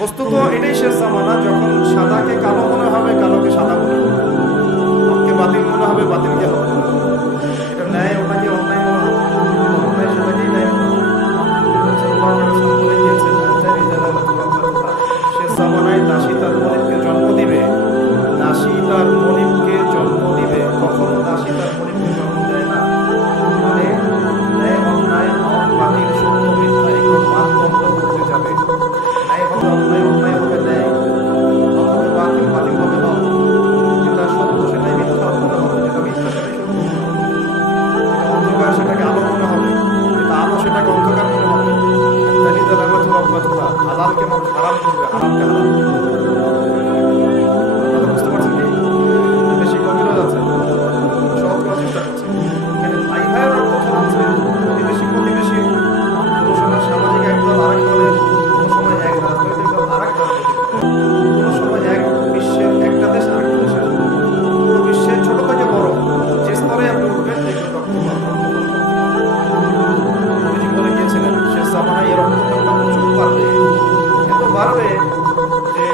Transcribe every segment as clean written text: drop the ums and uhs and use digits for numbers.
বস্তুত এটাই শেষ জামানা, যখন সাদাকে কালো মনে হবে, কালোকে সাদা মনে হবে, হককে বাতিল মনে হবে, বাতিলকে হক মনে হবে। এটা ন্যায় ওটাকে অন্যায় মনে হবে, অন্যায় সেটাকেই ন্যায় মনে হবে। বলে গিয়েছেন শেষ জামানায় দাসী তার মনিবকে জন্ম দিবে, দাসী তার মনিবকে জন্ম দিবে, কখনো দাসী তার মনিবকে জন্ম দেয় না। মানে ন্যায় অন্যায়, হক বাতিল, সত্য মিথ্যা এগুলোর মানদণ্ড করতে যাবে। ন্যায় হবে অন্যায়, অন্যায় হবে ন্যায়, হক হবে বাতিল, বাতিল হবে হক। যেটা সত্য সেটাই মিথ্যা মনে হবে, যেটা মিথ্যা সেটাই সত্য মনে হবে, যেটা অন্ধকার সেটাকে আলো মনে হবে, যেটা আলো সেটাকে অন্ধকার মনে হবে। হালালকে হারাম করবে, হারামকে হালাল করবে। কথা বুঝতে পারছেন কি? বেশি গভীর যাচ্ছে, সহজ করার চেষ্টা করছে। এখানে ভাই ভাইয়ের অর্থ হচ্ছে প্রতিবেশী প্রতিবেশী, কোনো সময় সামাজিক একদল আরেক দলের, কোনো সময় এক রাজনৈতিক দল আরেক দলের, কোনো সময় এক বিশ্বের একটা দেশ আরেকটা দেশের, পুরো বিশ্বের ছোট থেকে বড় যে স্তরে আপনি উঠবেন দেখবেন রক্তপাত বলে গিয়েছিলেন শেষ জামানায় এর রক্তপাত প্রচুর বাড়বে, এত বাড়বে যে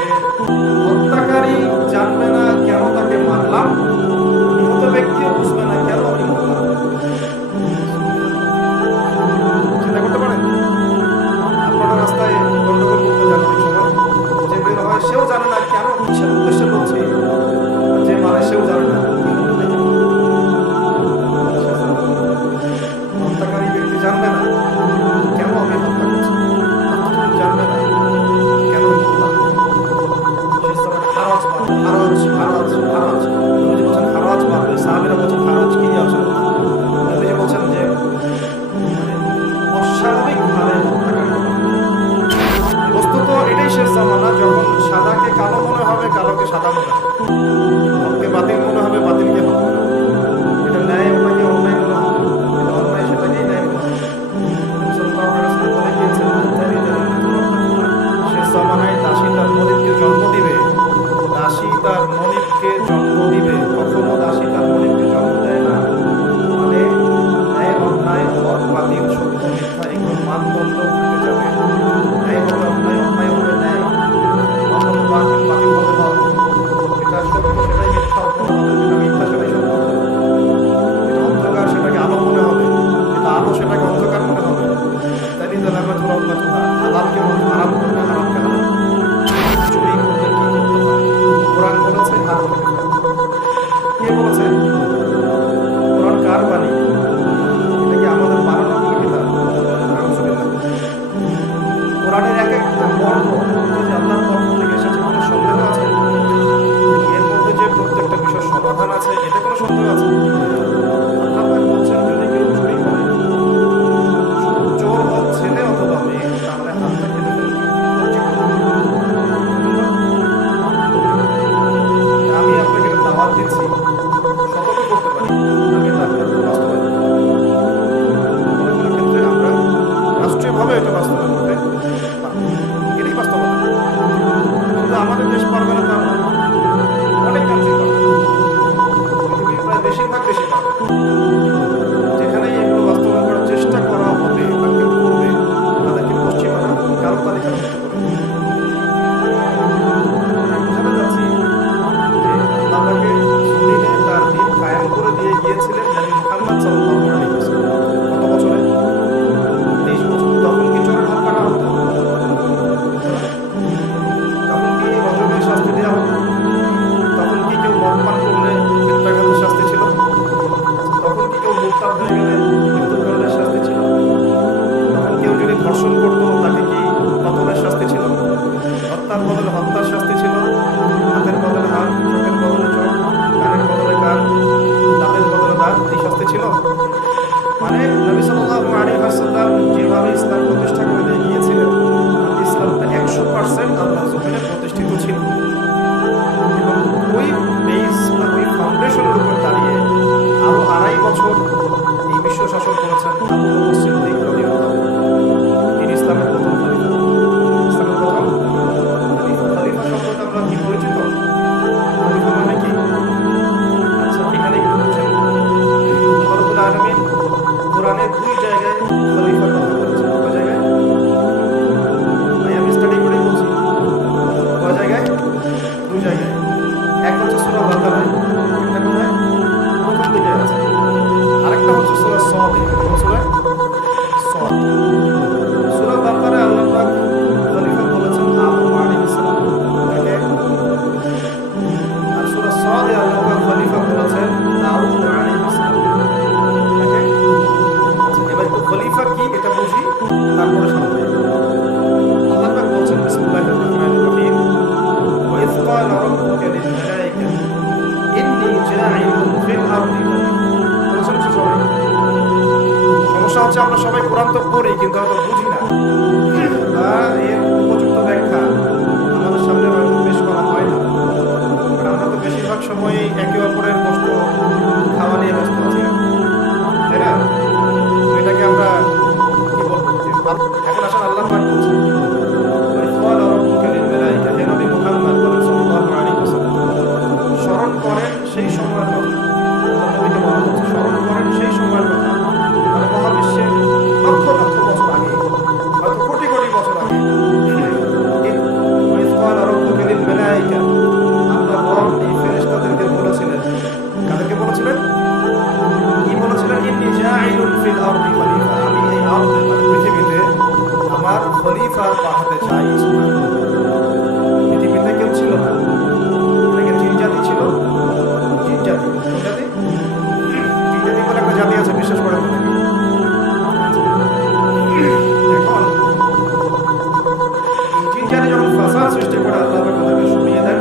মাঝখানে যখন ফাসাদ সৃষ্টি করে আল্লাহ পাক তাদেরকে শুনিয়ে দেন,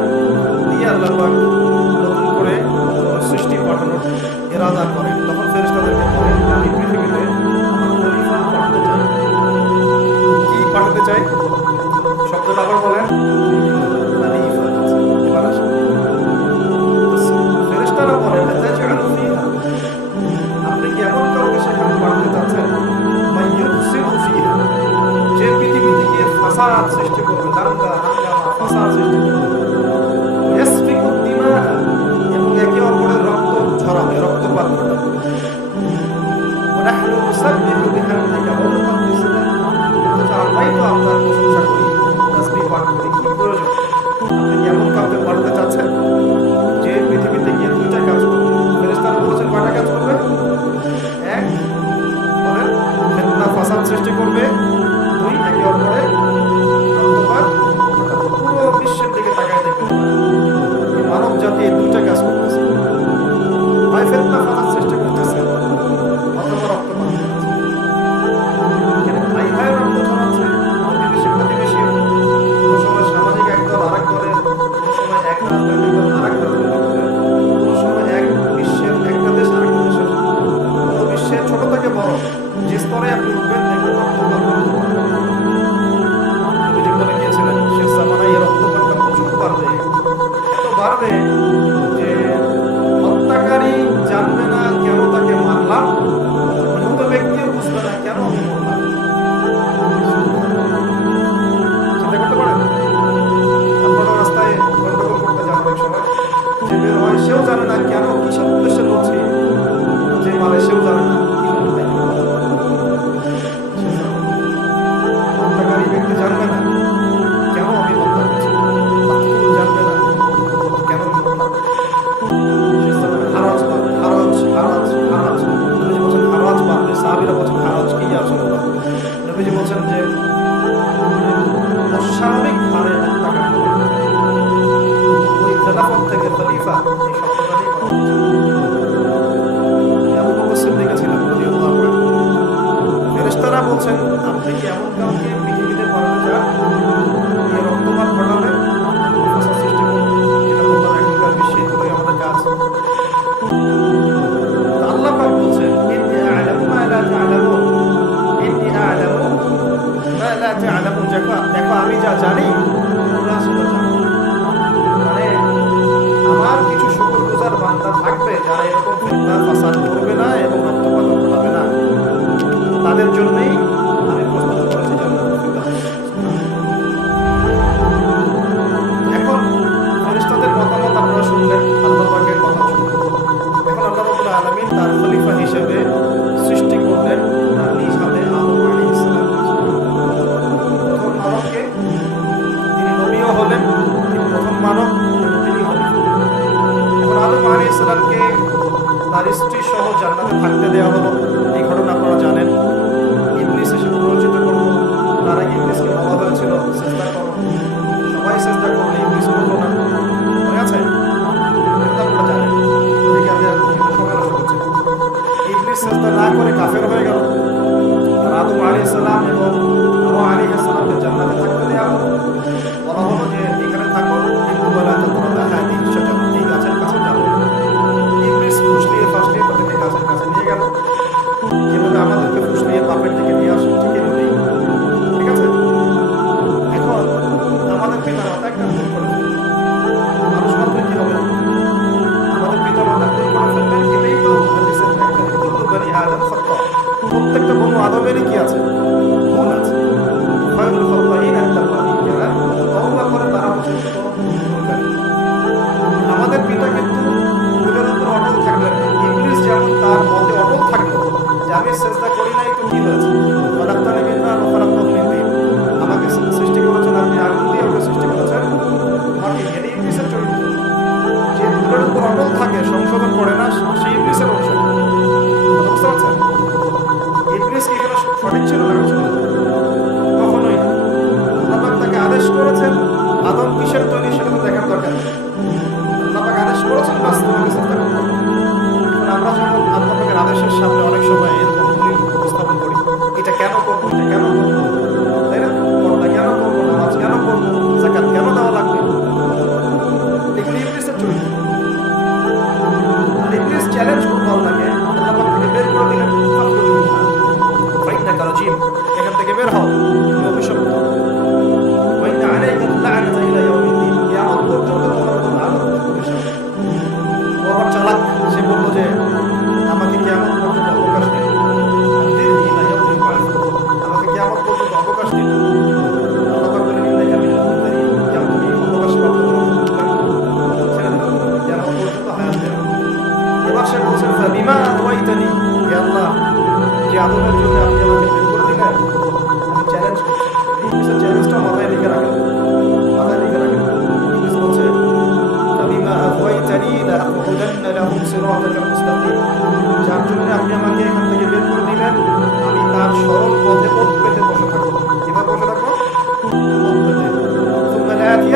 দিয়ে আল্লাহ পাক নতুন করে সৃষ্টি পাঠানোর ইরাদা করেন। তখন ফেরেশতাদেরকে বলেন আমি পৃথিবীতে খলিফা পাঠাতে চাই। কি পাঠাতে চাই? শব্দটা আবার বলেন, খলিফা। এবার আসুন, ফেরেশতারা বলেন আতাজআলু ফিহা, আপনি কি এমন কাউকে সেখানে পাঠাতে চাচ্ছেন মাইয়ুফসিদু ফিহা, যে পৃথিবীতে গিয়ে ফাসাদ সৃষ্টি করবে, দাঙ্গা হাঙ্গামা ফাসাদ সৃষ্টি করবে, ইয়াসফিকু দিমা, এবং একে অপরের রক্ত ঝরাবে, রক্তপাত ঘটাবে। ওয়া নাহনু নুসাব্বিহু বিহামদিকা ওয়া নুকদ্দিসু লাক, আমরাই তো আপনার প্রশংসা করি, তাসবিহ পাঠ করি, কি প্রয়োজন? আপনি কি এমন কাউকে পাঠাতে চাচ্ছেন যে পৃথিবীতে গিয়ে দুইটা কাজ করবে? ফেরেশতারা বলেছেন কয়টা কাজ করবে? এক, বলেন ফিতনা ফাসাদ সৃষ্টি করবে, দুই, একে অপরের রক্তপাত ঘটাবে। পুরো বিশ্বের দিকে তাকায় দেখবেন, এই মানব জাতি এই দুইটা কাজ করতেছে, হয় ফিতনা ফাসাদ সৃষ্টি করতেছে অথবা রক্তপাত করতেছে। ভাই ভাই রক্ত ছড়াচ্ছে, প্রতিবেশী প্রতিবেশী, কোনো সময় সামাজিক একদল আরেক দলের, কোনো সময় এক রাজনৈতিক দল আরেক রাজনৈতিক দলের, কোনো সময় এক বিশ্বের একটা দেশ আরেক দেশের। কোনো বিশ্বের ছোট থেকে বড় যে স্তরে আপনি উঠবেন দেখবেন রক্তপাত বলে গিয়েছিলেন শেষ জামানায় এই রক্তপাতটা প্রচুর বাড়বে, এত বাড়বে যে হত্যাকারী জানবে না কেন তাকে মারলাম, নিহত ব্যক্তিও বুঝবে না কেন আমি মরলাম। চিন্তা করতে পারেন, আপনারা রাস্তায় গন্ডগোল করতে যান অনেক সময়, যে বের হয় সেও জানে না কেন, কিসের উদ্দেশ্যে লড়ছি, যে মারে সেও জানে না হত্যাকারী ব্যক্তি জানবে না কেন আমি হত্যা করছি, জানবে না কেন আমি হত্যা করছি। হারাজ বাড়বে, হারাজ হারাজ হারাজ, নবীজি বলছেন হারাজ বাড়বে, সাহাবীরা বলছেন হারাজ কি আসলে? নবীজি বলছেন যে অস্বাভাবিক হারে হত্যাকাণ্ড করবে। ওই খেলাফত থেকে খলিফা এই শব্দটা নিয়ে কথা বলছে। আবু বকর সিদ্দিক ছিলেন রাদিয়াল্লাহু আনহু। ফেরেশতারা বলছেন আপনি কি এমন কাউকে পৃথিবীতে পাঠাতে চান যে রক্তপাত ঘটাবে, ফাসাদ সৃষ্টি করবে? যেটা বললাম এখনকার বিশ্বে এগুলোই আমাদের কাজ। আল্লাহ পাক বলছেন ইন্নী আ'লামু মা লা তা'লামুন, ইন্নী আ'লামু মা লা তা'লামুন, দেখো আমি যা জানি তোমরা সেটা জানো না। মানে আমার কিছু শুকরগুজার বান্দা থাকবে যারা এরকম ফিতনা ফাসাদ করবে না এবং রক্তপাত ঘটাবে না, তাদের জন্যই আমি প্রস্তুত করেছি জান্নাতুল ফিরদাউস। এখন ফেরেশতাদের মতামত আপনারা শুনলেন, আল্লাহ পাকের কথা শুনলেন। এখন আল্লাহ রাব্বুল আলামিন তার খলিফা হিসেবে সৃষ্টি করলেন তার নিজ হাতে আদম আলাইহিস সালাম। প্রথম মানবকে, তিনি নবীও হলেন, তিনি প্রথম মানব এবং তিনি খলিফা। এখন আদম আলাইহিস সালামকে তার স্ত্রী সহ জান্নাতে থাকতে দেওয়া হলো, এই ঘটনা আপনারা জানেন। ইবলিস এসে প্ররোচিত করলো, তার আগে ইবলিসকে বলা হয়েছিল সেজদা করো, সবাই সেজদা করলো, ইবলিস করলো না, মনে আছে? এটা আপনারা জানেন, এদিকে আমি আর সময় নষ্ট করছি না। ইবলিস সেজদা না করে কাফের হয়ে গেল, আর আদম আলাইহিস সালাম এবং হাওয়া আলাইহিস সালামকে জান্নাতে থাকতে দেওয়া হলো। বলা হলো যে এখানে থাকো, কিন্তু ওয়ালা তাকরাবা হাদিহি শাজারা, এই গাছের কাছে যাবে না। ইবলিস ফুসলিয়ে ফাসলিয়ে তাদেরকে গাছের কাছে নিয়ে গেল।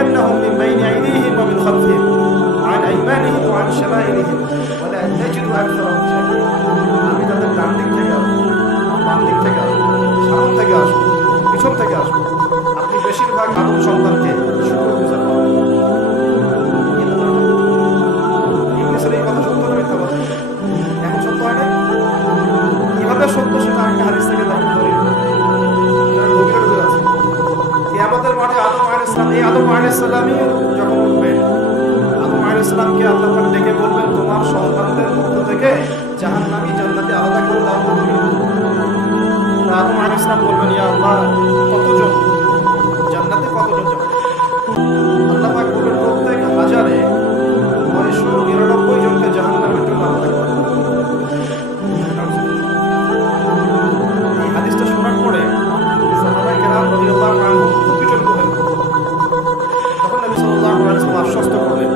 لآتينهم من بين أيديهم ومن خلفهم وعن أيمانهم وعن شمائلهم ولا تجد أكثرهم شاكرين। আমি তাদের ডান দিক থেকে আসবো, বাম দিক থেকে আসবো, সামনে থেকে আসবো, পিছন থেকে আসবো। আপনি বেশিরভাগ আদম সন্তানকে শুকরগুজার পাবেন। ইবলীসের এই কথা সত্য না মিথ্যা কথা? এখন সত্য হয় না? কিভাবে সত্য সেটা একটা হাদিস থেকে দেখেন ধরে গভীরে আছে। কিয়ামতের মাঠে আদম আলাইহিস সালাম, এই আদম আলাইহিস সালামই যখন উঠবেন, আদম আলাইহিস সালামকে আল্লাহ পাক ডেকে বলবেন, তোমার সন্তানদের মধ্য থেকে জাহান্নামী জান্নাতি আলাদা করে দাও তো তুমি। আদম আলাইহিস সালাম বলবেন, ইয়া আল্লাহ, কতজন জান্নাতে, কতজন যাবে? আল্লাহ পাক বলবেন, প্রত্যেক হাজারে 999 জনকে জাহান্নামের জন্য আলাদা করে। এই হাদিসটা শোনার পরে সাহাবায়ে কেরাম রাদিয়াল্লাহু আনহুম খুব বিচলিত হলেন। তখন নবী সাল্লাল্লাহু আলাইহি ওয়াসাল্লাম আশ্বস্ত করলেন,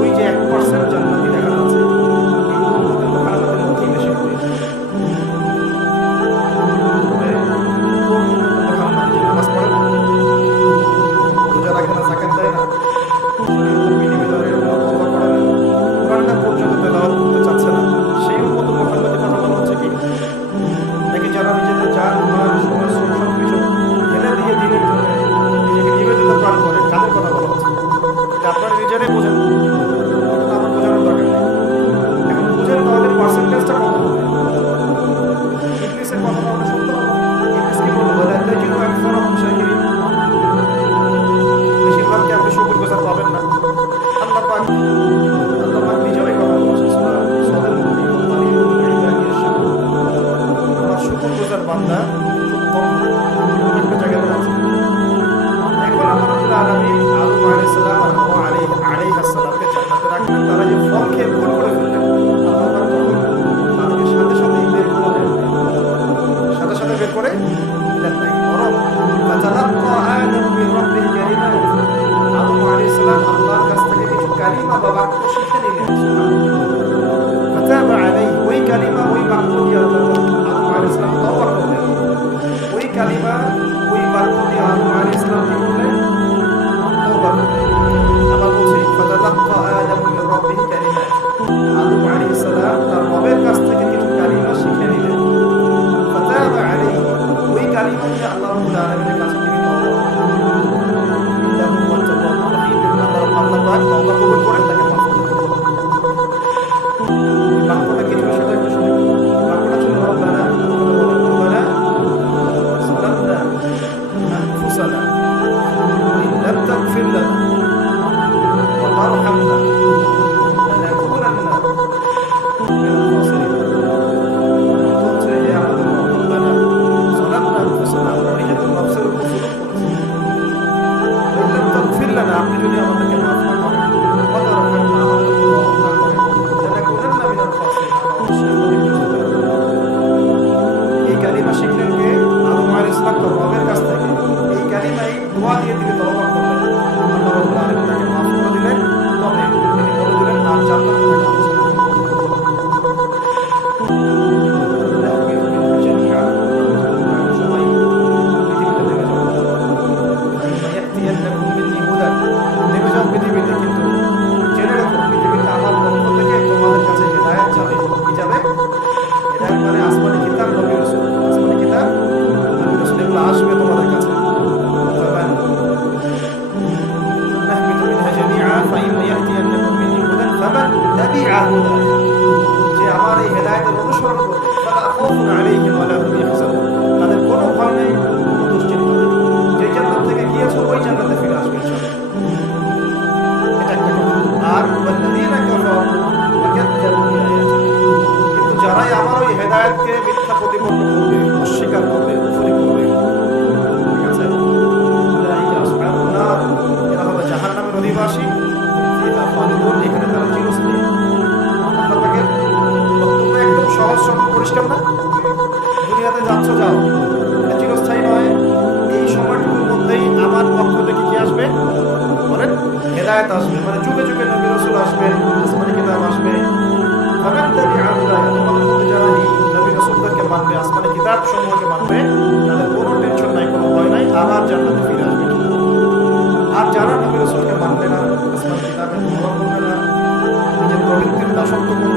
ওই যে 1% জান্নাতি দেখা যাচ্ছে, এই উম্মতে মুহাম্মাদের মধ্যেই বেশি হবে। কোন উম্মতে মুহাম্মাদ যে নামাজ পড়ে না, রোজা রাখে না, যাকাত দেয় না, শরীয়তের বিধিবিধানের তওবা করে না, কোরআনটা পর্যন্ত তেলাওয়াত করতে চাচ্ছে না, সেই উম্মতে মুহাম্মাদের কথা বলা হচ্ছে কি? নাকি যারা নিজেদের জান, মাল, সময়, শ্রম সবকিছু ফেলে দিয়ে দিনের জন্য নিজেকে নিবেদিত প্রাণ করে, তাদের কথা বলা হচ্ছে? এটা আপনারা নিজেরাই বোঝেন, এটা আমার বোঝানোর দরকার নেই। এখন বুঝেন তাহলে পার্সেন্টেজটা কত হবে? ইবলীসের কথা তাহলে সত্য হবে। ইবলীস কি বলল? ওয়ালা তাজিদু আকসারাহুম শাকিরিন। বেশিরভাগকে আপনি শুকরগুজার পাবেন না। আল্লাহ পাক নিজেও এই কথা বলেছেন সূরা সাদের মধ্যে, কালিলুন মিন ইবাদিয়াশ শাকুর। আমার শুকরগুজার বান্দা খুব কম, একটা জায়গাতে আছে। এখন আল্লাহ রাব্বুল আলামিন আদম আলাইহিস সালাম আর হাওয়া আলাইহিস সালামকে জান্নাতে রাখলেন। তারা যে ফল খেয়ে ভুল করে ফেললেন, আল্লাহ পাক তখন তাদেরকে সাথে সাথেই বের করে দেন, সাথে সাথে বের করে দেন নাই, বরং ফাতালাক্কা আদামু মিন রাব্বিহি কালিমাত। আদম আলাইহিস সালাম আল্লাহর কাছ থেকে কিছু কালিমা বা বাক্য শিখে নিলেন। ফাতাবা আলাইহি, ওই কালিমা, ওই বাক্য দিয়ে আল্লাহ আদম আলাইহিস সালাম তওবা করলেন। ওই কালিমা, ওই বাক্য দিয়ে আদম আলাইহিস সালাম কি করলেন? তওবা করলেন। আবার বলছি, ফাতালাক্কা আদামু মিন রাব্বিহি কালিমাত। আদম আলাইহিস সালাম তার রবের কাছ থেকে কিছু কালিমা শিখে নিলেন। ফাতাবা আলাইহি, ওই কালিমা দিয়ে আল্লাহ রাব্বুল আলামিনের কাছে তিনি তওবা করলেন। ইন্নাহু হুয়াত তাওয়াবুর রহিম। আল্লাহ পাক তওবা কবুল করে তাকে মাফ করে দিলেন। বাক্যটা কি ছিল সেটা একটু শুনি। বাক্যটা ছিল, রব্বানা, রব্বানা যালামনা আনফুসানা ওয়া ইন লাম তাগফির লানা ওয়া তারহামনা লানাকুনান্না মিনাল খাসিরিন। বলছে, হে আমাদের রব্বানা যালামনা আনফুসানা, আমরা নিজেদের নফসের উপর জুলুম করেছি। ওয়া ইন লাম তাগফির লানা, আপনি যদি আমাদেরকে মাফ না করেন, ওয়া তারহামনা, আমাদের উপর রহম না করেন, লানাকুনান্না মিনাল খাসিরিন, আমরা অবশ্যই ক্ষতিগ্রস্ত হয়ে যাব। এই কালিমা শিখলেন কে? আদম আলাইহিস সালাম তার রবের কাছ থেকে। এই কালিমাই দোয়া দিয়ে তিনি তওবা করলেন, আল্লাহ রাব্বুল আলামিন তাকে মাফ করে দিলেন। তবে তিনি বলে দিলেন, আর জান্নাতে থাকা উচিত না। সবাই পৃথিবীতে নেমে যাও, ইয়াতিয়ান্নাকুম মিন্নি হুদান, নেমে যাও পৃথিবীতে, কিন্তু জেনে রাখো পৃথিবীতে আমার পক্ষ থেকে তোমাদের কাছে হিদায়াত যাবে। কি যাবে? হিদায়াত মানে আসমানি কিতাব, নবী রাসূল। আসমানি কিতাব, নবী রাসূল, এগুলো আসবে তোমাদের কাছে। নাহবিতু মিনহা জামিআ ফাইম্মা ইয়াতিয়ান্নাকুম মিন্নি হুদান ফামান তাবিআ হুদায়া, যে আমার এই হিদায়াতের অনুসরণ করবে, ফালা খাউফুন আলাইহিম ওয়া লা হুম ইয়াহজানুন, তাদের কোনো ভয় নেই, কোনো দুশ্চিন্তা নেই। যে জান্নাত থেকে গিয়েছো ওই জান্নাতে ফিরে আসবে ইনশাআল্লাহ। এটা একটা কথা। আর ওয়াল্লাযীনা কাফারু ওয়া কাযযাবু বিআয়াতিনা, কিন্তু যারাই আমার ওই হেদায়েতকে মিথ্যা প্রতিপন্ন করবে, অস্বীকার করবে, কুফরি করবে, ঠিক আছে, উলাইকা আসহাবুন নার, এরা হবে জাহান্নামের অধিবাসী, ফিহা খালিদুন, এখানে তারা চিরস্থায়ী। আল্লাহ পাকের বক্তব্য একদম সহজ সরল পরিষ্কার না? দুনিয়াতে যাচ্ছ যাও, এটা চিরস্থায়ী নয়। এই সময়টুকুর মধ্যেই আমার পক্ষ থেকে কি আসবে বলেন? হেদায়েত আসবে, মানে যুগে যুগে নবী রাসূল আসবেন, আসমানি কিতাব আসবে। ফামান তাবিআ হুদায়া, তোমাদের মধ্যে যারা এই নবী রাসূলদেরকে মানবে, আসমানি কিতাব সমূহকে মানবে, তাদের কোনো টেনশন নাই, কোনো ভয় নাই, আবার জান্নাতে ফিরে আসবে। আর যারা নবী রাসূলকে মানবে না, আসমান কিতাবের পরোয়া করবে না, নিজের প্রবৃত্তির দাসত্ব